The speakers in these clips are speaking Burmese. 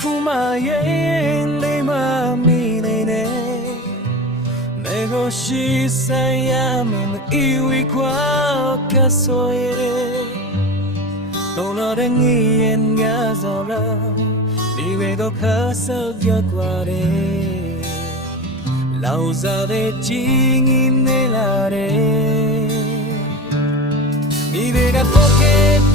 ခုမှရဲ့လေးမမီနေနဲ့မေကိုရှိဆိုင်ရမမအီဝီကွာကဆိုရဲလုံးတော့တဲ့ငီရင်ငါစော်လာဒီဝေတော့ခါဆောက်ကြကွာတယ်လောင်စားတဲ့ချင်းငင်းနေလာတယ် Vive da poche tesane, che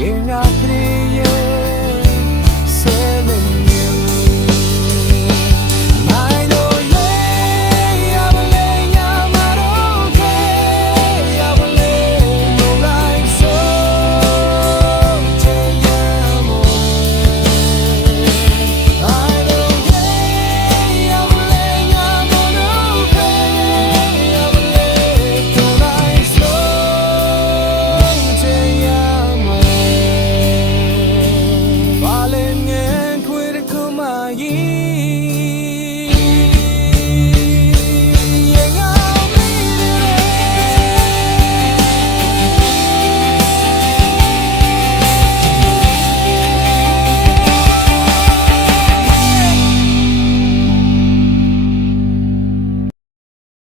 ရင်များ